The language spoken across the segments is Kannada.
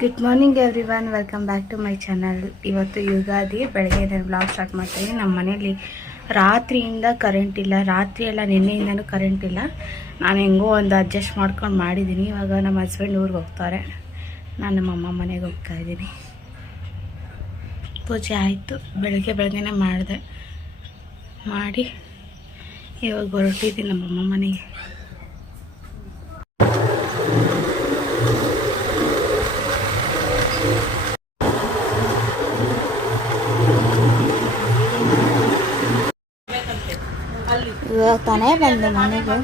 Good morning everyone, welcome back to my channel. ಇವತ್ತು ಯುಗಾದಿ ಬೆಳಗ್ಗೆ ನಾನು ಬ್ಲಾಗ್ ಸ್ಟಾರ್ಟ್ ಮಾಡ್ತೀನಿ. ನಮ್ಮ ಮನೇಲಿ ರಾತ್ರಿಯಿಂದ ಕರೆಂಟ್ ಇಲ್ಲ, ರಾತ್ರಿ ಎಲ್ಲ ನಿನ್ನೆಯಿಂದನೂ ಕರೆಂಟ್ ಇಲ್ಲ. ನಾನು ಹೆಂಗೋ ಒಂದು ಅಡ್ಜಸ್ಟ್ ಮಾಡ್ಕೊಂಡು ಮಾಡಿದ್ದೀನಿ. ಇವಾಗ ನಮ್ಮ ಹಸ್ಬೆಂಡ್ ಊರಿಗೆ ಹೋಗ್ತಾರೆ, ನಾನು ನಮ್ಮ ಅಮ್ಮ ಮನೆಗೆ ಹೋಗ್ತಾ ಇದ್ದೀನಿ. ಪೂಜೆ ಆಯಿತು, ಬೆಳಗ್ಗೆನೇ ಮಾಡಿ ಇವಾಗ ಹೊರಟಿದ್ದೀನಿ ನಮ್ಮಮ್ಮ ಮನೆಗೆ. ಇವಾಗ ತಾನೇ ಬಂದೆ ಮನೆಗೆ.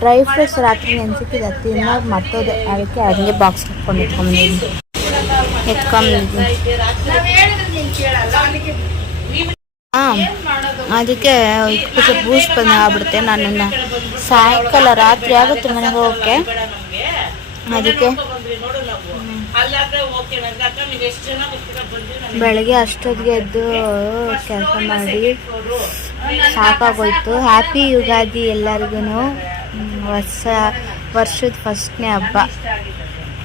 ಡ್ರೈ ಫ್ರೂಟ್ಸ್ ರಾತ್ರಿ ನೆನ್ಸಿಕ್ಕಿದೆ, ತಿನ್ನಾಗ ಮತ್ತೋದೆ, ಅದಕ್ಕೆ ಹಂಗೆ ಬಾಕ್ಸ್ ಎತ್ಕೊಂಡಿದ್ದೀನಿ. ಅದಕ್ಕೆ ಬೂಸ್ಟ್ ಬಂದು ಆಗ್ಬಿಡುತ್ತೆ. ನನ್ನನ್ನು ಸಾಯಂಕಾಲ ರಾತ್ರಿ ಆಗುತ್ತೆ ಮನೆಗೆ ಹೋಗೋಕ್ಕೆ. ಅದಕ್ಕೆ ಬೆಳಗ್ಗೆ ಅಷ್ಟೊತ್ತಿಗೆ ಎದ್ದು ಕೆಲಸ ಮಾಡಿ ಸಾಕಾಗೋಯ್ತು. ಹ್ಯಾಪಿ ಯುಗಾದಿ ಎಲ್ಲರಿಗೂ. ವರ್ಷದ ಫಸ್ಟ್ನೇ ಹಬ್ಬ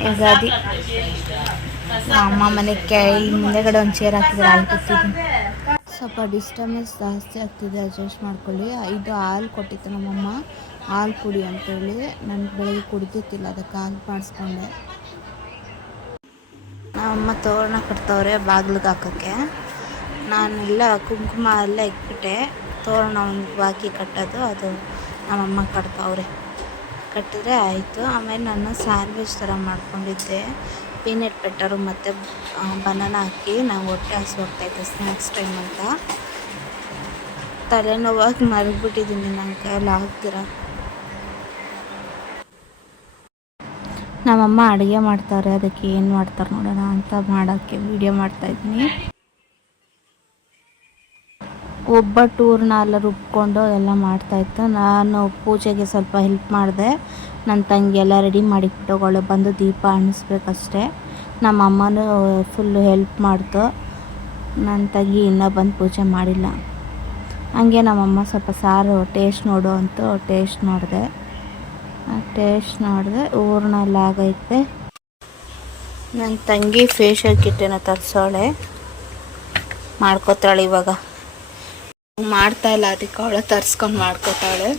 ಯುಗಾದಿ. ಅಮ್ಮ ಮನೆಗೆ ಇಲ್ಲಿ ಮುಂದೆಗಡೆ ಒಂದು ಚೇರ್ ಹಾಕಿದ್ರೆ ಹಾಲು ಕೊಟ್ಟಿದ್ದೀನಿ. ಸ್ವಲ್ಪ ಡಿಸ್ಟರ್ಬೆನ್ಸ್ ಜಾಸ್ತಿ ಆಗ್ತಿದೆ, ಅಡ್ಜಸ್ಟ್ ಮಾಡ್ಕೊಳ್ಳಿ. ಇದು ಹಾಲು ಕೊಟ್ಟಿತ್ತು ನಮ್ಮಮ್ಮ, ಹಾಲು ಕುಡಿ ಅಂತೇಳಿ. ನಾನು ಬೆಳಗ್ಗೆ ಕುಡಿದಿತ್ತಿಲ್ಲ, ಅದಕ್ಕೆ ಹಾಲು ಮಾಡಿಸ್ಕೊಂಡೆ. ನಮ್ಮಮ್ಮ ತೋರಣ ಕಟ್ತವ್ರೆ ಬಾಗಿಲಿಗೆ ಹಾಕೋಕ್ಕೆ. ನಾನೆಲ್ಲ ಕುಂಕುಮ ಎಲ್ಲ ಇಟ್ಬಿಟ್ಟೆ. ತೋರಣ ಒಂದು ಬಾಕಿ ಕಟ್ಟೋದು, ಅದು ನಮ್ಮಮ್ಮ ಕಟ್ತವ್ರೆ. ಕಟ್ಟಿದ್ರೆ ಆಯಿತು. ಆಮೇಲೆ ನಾನು ಸ್ಯಾಂಡ್ವಿಚ್ ಥರ ಮಾಡ್ಕೊಂಡಿದ್ದೆ, ಪೀನಟ್ ಬಟರು ಮತ್ತು ಬನಾನ ಹಾಕಿ. ನಾವು ಹೊಟ್ಟೆ ಹಸಿವಾಗ್ತಾಯಿತ್ತು ಸ್ನ್ಯಾಕ್ಸ್ ಟೈಮ್ ಅಂತ. ತಲೆನೋವಾಗಿ ಮಲಗಿಬಿಟ್ಟಿದ್ದೀನಿ, ನನ್ನ ಕೈಯಲ್ಲಿ ಆಗ್ತೀರ. ನಮ್ಮಮ್ಮ ಅಡುಗೆ ಮಾಡ್ತಾರೆ, ಅದಕ್ಕೆ ಏನು ಮಾಡ್ತಾರೆ ನೋಡೋಣ ಅಂತ ಮಾಡೋಕ್ಕೆ ವೀಡಿಯೋ ಮಾಡ್ತಾಯಿದ್ದೀನಿ. ಒಬ್ಬಟ್ಟು ಹೂರ್ಣ ಎಲ್ಲ ರುಬ್ಕೊಂಡು ಎಲ್ಲ ಮಾಡ್ತಾಯಿತ್ತು. ನಾನು ಪೂಜೆಗೆ ಸ್ವಲ್ಪ ಹೆಲ್ಪ್ ಮಾಡಿದೆ. ನನ್ನ ತಂಗಿ ಎಲ್ಲ ರೆಡಿ ಮಾಡಿ ಇಟ್ಟೋಗೋಳೆ, ಬಂದು ದೀಪ ಅನ್ನಿಸ್ಬೇಕಷ್ಟೆ. ನಮ್ಮ ಅಮ್ಮನೂ ಫುಲ್ಲು ಹೆಲ್ಪ್ ಮಾಡ್ತು. ನನ್ನ ತಂಗಿ ಇನ್ನೂ ಬಂದು ಪೂಜೆ ಮಾಡಿಲ್ಲ. ಹಂಗೆ ನಮ್ಮಮ್ಮ ಸ್ವಲ್ಪ ಸಾರು ಟೇಸ್ಟ್ ನೋಡು ಅಂತ ಟೇಸ್ಟ್ ಮಾಡಿದೆ. ಹೂರ್ಣ ಎಲ್ಲ ಆಗೈತೆ. ನನ್ನ ತಂಗಿ ಫೇಶಿಯಲ್ ಕಿಟ್ಟನ್ನು ತರಿಸೋಳೆ, ಮಾಡ್ಕೋತಾಳೆ. ಇವಾಗ ಮಾಡ್ತಾಯಿಲ್ಲ, ಅದಕ್ಕೆ ಅವಳ ತರಿಸ್ಕೊಂಡು ಮಾಡ್ಕೋತಾಳೆ.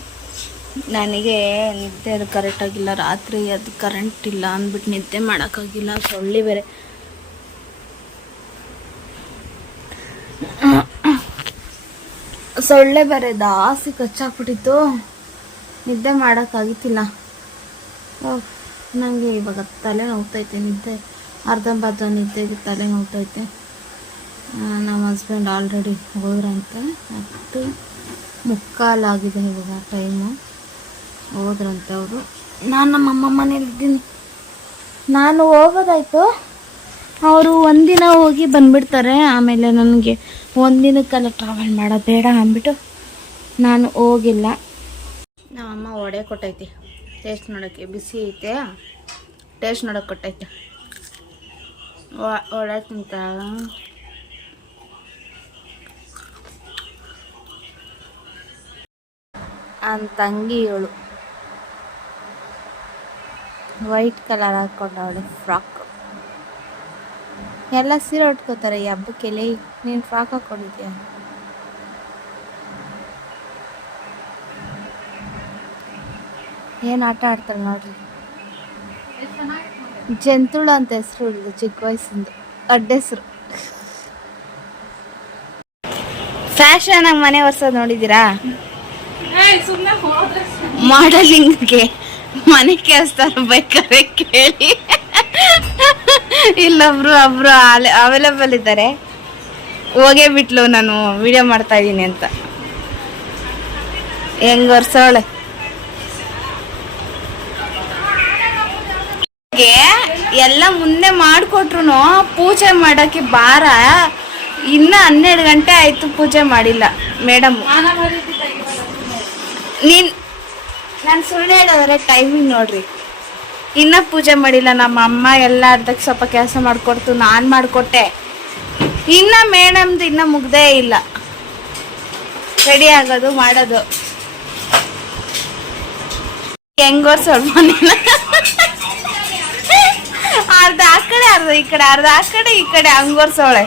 ನನಗೆ ನಿದ್ದೆ ಅದು ಕರೆಕ್ಟಾಗಿಲ್ಲ, ರಾತ್ರಿ ಅದು ಕರೆಂಟ್ ಇಲ್ಲ ಅಂದ್ಬಿಟ್ಟು ನಿದ್ದೆ ಮಾಡೋಕ್ಕಾಗಿಲ್ಲ. ಸೊಳ್ಳೆ ಬೇರೆ ಜಾಸ್ತಿ ಕಚ್ಚಾಕ್ಬಿಟ್ಟಿತ್ತು, ನಿದ್ದೆ ಮಾಡೋಕ್ಕಾಗಿತ್ತಿಲ್ಲ. ನನಗೆ ಇವಾಗ ತಲೆ ನೋವ್ತೈತೆ, ನಿದ್ದೆ ಅರ್ಧಂಬರ್ಧ ನಿದ್ದೆಗೆ ತಲೆ ನೋವ್ತೈತೆ. ನಮ್ಮ ಹಸ್ಬೆಂಡ್ ಆಲ್ರೆಡಿ ಹೋದ್ರಂತೆ, 10:45 ಇವಾಗ ಟೈಮು. ಹೋದ್ರಂತೆ ಅವರು. ನಾನು ನಮ್ಮಮ್ಮ ಮನೇಲಿದ್ದೀನಿ. ನಾನು ಹೋಗೋದಾಯ್ತು, ಅವರು ಒಂದಿನ ಹೋಗಿ ಬಂದುಬಿಡ್ತಾರೆ. ಆಮೇಲೆ ನನಗೆ ಒಂದಿನಕ್ಕೆಲ್ಲ ಟ್ರಾವೆಲ್ ಮಾಡೋದು ಬೇಡ ಅಂದ್ಬಿಟ್ಟು ನಾನು ಹೋಗಿಲ್ಲ. ನಮ್ಮಮ್ಮ ವಡೆ ಕೊಟ್ಟೈತಿ ಟೇಸ್ಟ್ ನೋಡೋಕ್ಕೆ, ಬಿಸಿ ಐತೆ, ಟೇಸ್ಟ್ ನೋಡೋಕೆ ಕೊಟ್ಟೈತೆ. ವಡೆ ತಿಂತ ನನ್ನ ತಂಗಿ ಇವಳು ವೈಟ್ ಕಲರ್ ಹಾಕ್ಕೊಂಡವಳೆ ಫ್ರಾಕ್. ಎಲ್ಲ ಸೀರೆ ಉಟ್ಕೋತಾರೆ ಈ ಹಬ್ಬಕ್ಕೆ. ನೀನು ಫ್ರಾಕ್ ಹಾಕ್ಕೊಂಡಿದ್ಯಾ? ಏನು ಆಟ ಆಡ್ತಾರೆ ನೋಡ್ರಿ. ಜಂತುಳು ಅಂತ ಹೆಸರು ಉಳಿದು, ಚಿಕ್ಕ ವಯಸ್ಸಿಂದು ಅಡ್ಡ ಹೆಸರು. ಫ್ಯಾಷನ್ ಆಗಿ ಮನೆ ಒರ್ಸೋದು ನೋಡಿದ್ದೀರಾ? ಮಾಡಲಿಂಗ್ಗೆ ಮನೆ ಕೆಲಸದವ್ರು ಬೇಕಾದ್ರೆ ಕೇಳಿ, ಇಲ್ಲೊಬ್ರು ಅವೈಲೇಬಲ್ ಇದ್ದಾರೆ. ಹೋಗೇ ಬಿಟ್ಲು ನಾನು ವಿಡಿಯೋ ಮಾಡ್ತಾ ಇದ್ದೀನಿ ಅಂತ. ಹೆಂಗ್ ಒರ್ಸೋಳೆ ಎಲ್ಲ ಮುಂದೆ ಮಾಡಿಕೊಟ್ರು ಪೂಜೆ ಮಾಡೋಕ್ಕೆ ಬಾರ. ಇನ್ನು 12 ಗಂಟೆ ಆಯಿತು, ಪೂಜೆ ಮಾಡಿಲ್ಲ ಮೇಡಮ್. ನಾನು ಸುಳ್ಳು ಹೇಳೋದ್ರೆ ಟೈಮಿಂಗ್ ನೋಡ್ರಿ, ಇನ್ನೂ ಪೂಜೆ ಮಾಡಿಲ್ಲ. ನಮ್ಮ ಅಮ್ಮ ಎಲ್ಲ ಅರ್ಧಕ್ಕೆ ಸ್ವಲ್ಪ ಕೆಲಸ ಮಾಡಿಕೊಡ್ತು, ನಾನು ಮಾಡಿಕೊಟ್ಟೆ. ಇನ್ನು ಮೇಡಮ್ದು ಇನ್ನೂ ಮುಗ್ದೇ ಇಲ್ಲ, ರೆಡಿ ಆಗೋದು ಮಾಡೋದು. ಹೆಂಗೋರ್ ಸ್ವಲ್ಪ ಅರ್ಧ ಆ ಕಡೆ ಅರ್ಧ ಈ ಕಡೆ ಅರ್ಧ ಆ ಕಡೆ ಈ ಕಡೆ ಹಂಗೋರ್ಸೋಳೆ.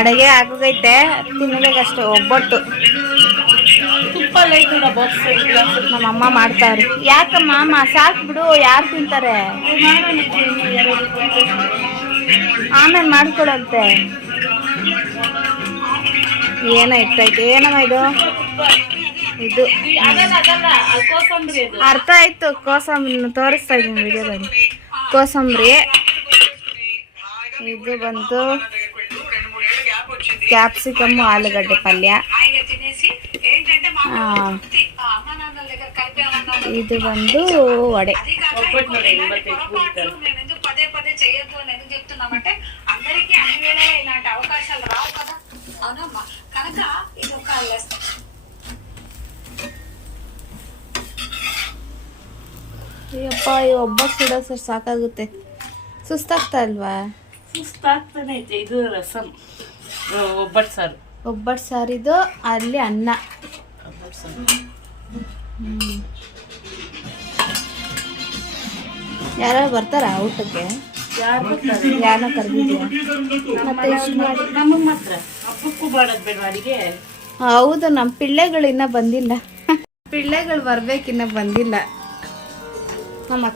ಅಡುಗೆ ಆಗೋಗೈತೆ, ತಿನ್ನಬೇಕಷ್ಟೇ. ಒಬ್ಬಟ್ಟು ನಮ್ಮಮ್ಮ ಮಾಡ್ತಾವ್ರಿ. ಯಾಕಮ್ಮ ಅಮ್ಮ ಸಾಕು ಬಿಡು, ಯಾರು ತಿಂತಾರೆ? ಆಮೇಲೆ ಮಾಡ್ಕೊಡಂತೆ. ಏನೋ ಇಟ್ಟೈತೆ. ಏನಮ್ಮ ಇದು? ಇದು ಅರ್ಥ ಆಯ್ತು. ಕೋಸಂಬರಿ ತೋರಿಸ್ತಾ ಇದ್ದೀನಿ ವಿಡಿಯೋದಲ್ಲಿ. ಕೋಸಂಬರಿ ಇದು ಬಂತು ಕ್ಯಾಪ್ಸಿಕಮ್ ಆಲೂಗಡ್ಡೆ ಪಲ್ಯ. ಇದು ಬಂದು ವಡೆ. ಅಯ್ಯಪ್ಪ, ಈ ಒಬ್ಬಟ್ಟು ಸುಡೋ ಸರ್ ಸಾಕಾಗುತ್ತೆ. ಸುಸ್ತಾಗ್ತಾ ಅಲ್ವಾ? ಸುಸ್ತಾಗ್ತಾನೆ ಐತೆ. ಇದು ರಸಂ, ಒಬ್ಬಟ್ಟು ಸಾರು. ಒಬ್ಬಟ್ಟು ಸಾರಿದು, ಅಲ್ಲಿ ಅನ್ನ. ಯಾರು ಬರ್ತಾರ ಊಟಕ್ಕೆ? ಯಾರನ್ನ ಕರೆದಿದ್ಯಾ? ಮತ್ತೆ ಇಷ್ಟು ಮಾಡಿ ನಮಗೆ ಮಾತ್ರ ಹಬ್ಬಕ್ಕೂ ಮಾಡೋದು ಬೇಡ ಅಡಿಗೆ. ಹೌದು, ನಮ್ಮ ಪಿಳ್ಳೆಗಳು ಇನ್ನೂ ಬಂದಿಲ್ಲ. ಪಿಳ್ಳೆಗಳು ಬರ್ಬೇಕಿನ್ನ ಬಂದಿಲ್ಲ. ನಮ್ಮ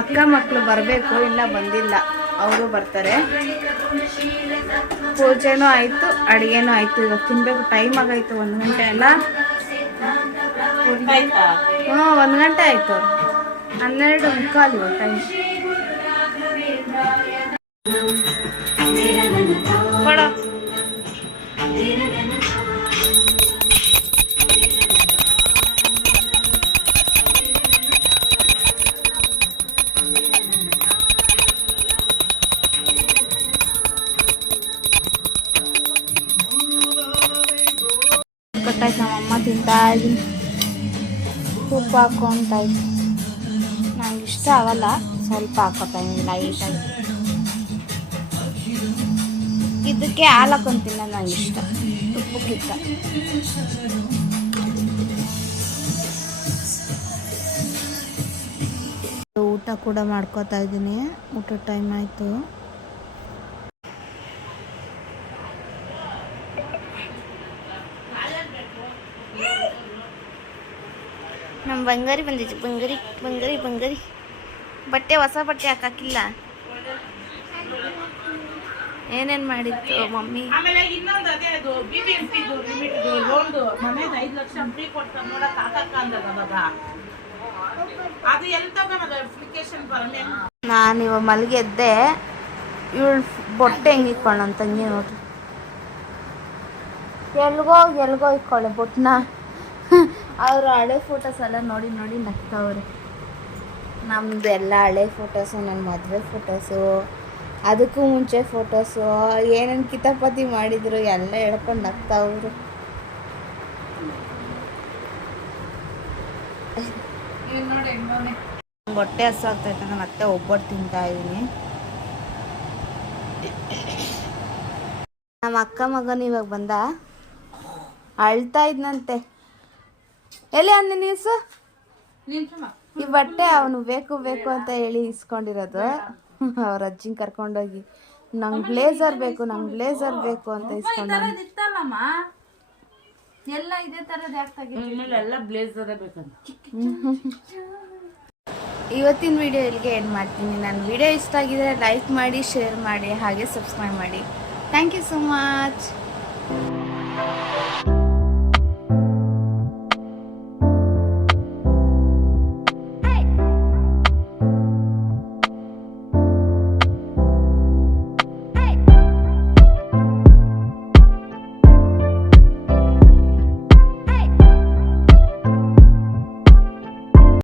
ಅಕ್ಕ ಮಕ್ಕಳು ಬರಬೇಕು, ಇನ್ನೂ ಬಂದಿಲ್ಲ. ಅವರು ಬರ್ತಾರೆ. ಪೂಜೆನೂ ಆಯಿತು, ಅಡುಗೆನೂ ಆಯಿತು. ಇವಾಗ ತಿನ್ಬೇಕು. ಟೈಮ್ ಆಗೈತು, 1 ಗಂಟೆ ಅಲ್ಲ? ಹ್ಞೂ, 1 ಗಂಟೆ ಆಯಿತು. 12:15 ಇವಾಗ ಟೈಮ್. ಕೊಡ. ಕೊಟ್ಟಾಯ್ತು. ನಮ್ಮಮ್ಮ ತಿಂತಾ ಇದ್ದೀನಿ. ಉಪ್ಪು ಹಾಕೊಂತ ಇದ್ದೀನಿ. ನಂಗೆ ಇಷ್ಟ ಆಗಲ್ಲ, ಸ್ವಲ್ಪ ಹಾಕೋತಾ ಇದ್ದೀನಿ ಲೈಟಾಗಿ. ಇದಕ್ಕೆ ಹಾಲು ಹಾಕೊಂತೀನಿ, ನಂಗೆ ಇಷ್ಟ ಉಪ್ಪಕ್ಕಿಂತ. ಊಟ ಕೂಡ ಮಾಡ್ಕೋತಾ ಇದ್ದೀನಿ. ಊಟ ಟೈಮ್ ಆಯಿತು. ನಮ್ಮ ಬಂಗಾರಿ ಬಂದಿತ್ತು. ಬಂಗಾರಿ ಬಂಗಾರಿ ಬಂಗಾರಿ ಬಟ್ಟೆ, ಹೊಸ ಬಟ್ಟೆ ಹಾಕಿಲ್ಲ. ಏನೇನು ಮಾಡಿತ್ತು ಮಮ್ಮಿ? ಆಮೇಲೆ ಇನ್ನೊಂದು ಅದೇ ಅದು BBMP ಲಿಮಿಟ್ ಲೋನ್ದು ಮನೆದು 5 ಲಕ್ಷ ಫ್ರೀ ಕೊಡ್ತಾರೆ ನೋಡಕ್ಕೆ ಹಾಕಕ್ಕ ಅಂದದ. ಅದು ಎಲ್ಲಿ ತಗೊಂಡದ ಅಪ್ಲಿಕೇಶನ್ ಬರಲೇ? ನಾನು ಇವಾಗ ಮಲಗಿದ್ದೆ. ಇವಳು ಬೊಟ್ಟೆ ಹೆಂಗೆ ಇಕ್ಕೊಳ್ಳ ಅಂತಂಗೆ ನೋಡ್ರಿ. ಎಲ್ಗೋ ಇಕ್ಕೊಳ್ಳೆ ಬೊಟ್ಟನ. ಅವರು ಹಳೆ ಫೋಟೋಸ್ ಎಲ್ಲ ನೋಡಿ ನೋಡಿ ನಗ್ತಾವ್ರೆ. ನಮ್ಮದು ಎಲ್ಲ ಹಳೆ ಫೋಟೋಸು, ನನ್ನ ಮದುವೆ ಫೋಟೋಸು, ಅದಕ್ಕೂ ಮುಂಚೆ ಫೋಟೋಸು, ಏನೇನು ಕಿತಾಪತಿ ಮಾಡಿದ್ರು ಎಲ್ಲ ಹೇಳ್ಕೊಂಡು ನಗ್ತಾವ್ರು. ಹೊಟ್ಟೆ ಹಸ್ವಾಗ್ತೈತೆ. ನಾನು ಮತ್ತೆ ಒಬ್ಬಟ್ಟು ತಿಂತಾ ಇದ್ದೀನಿ. ನಮ್ಮ ಅಕ್ಕ ಮಗನ ಇವಾಗ ಬಂದ, ಅಳ್ತಾ ಇದ್ನಂತೆ. ಎಲ್ಲಿ ಅಂದ ನೀಸು? ಈ ಬಟ್ಟೆ ಅವನು ಬೇಕು ಬೇಕು ಅಂತ ಹೇಳಿ ಇಸ್ಕೊಂಡಿರೋದು. ಅವ್ರ ಅಜ್ಜಿನ ಕರ್ಕೊಂಡೋಗಿ ನಂಗೆ ಬ್ಲೇಸರ್ ಬೇಕು ಅಂತ ಇಸ್ಕೊಂಡು. ಎಲ್ಲ ಇದೇ ಥರದ್ದು ಇವತ್ತಿನ ವಿಡಿಯೋ ಇಲ್ಲಿಗೆ ಎಂಡ್ ಮಾಡ್ತೀನಿ. ನನ್ನ ವಿಡಿಯೋ ಇಷ್ಟ ಆಗಿದ್ರೆ ಲೈಕ್ ಮಾಡಿ, ಶೇರ್ ಮಾಡಿ, ಹಾಗೆ ಸಬ್ಸ್ಕ್ರೈಬ್ ಮಾಡಿ. Thank you so much.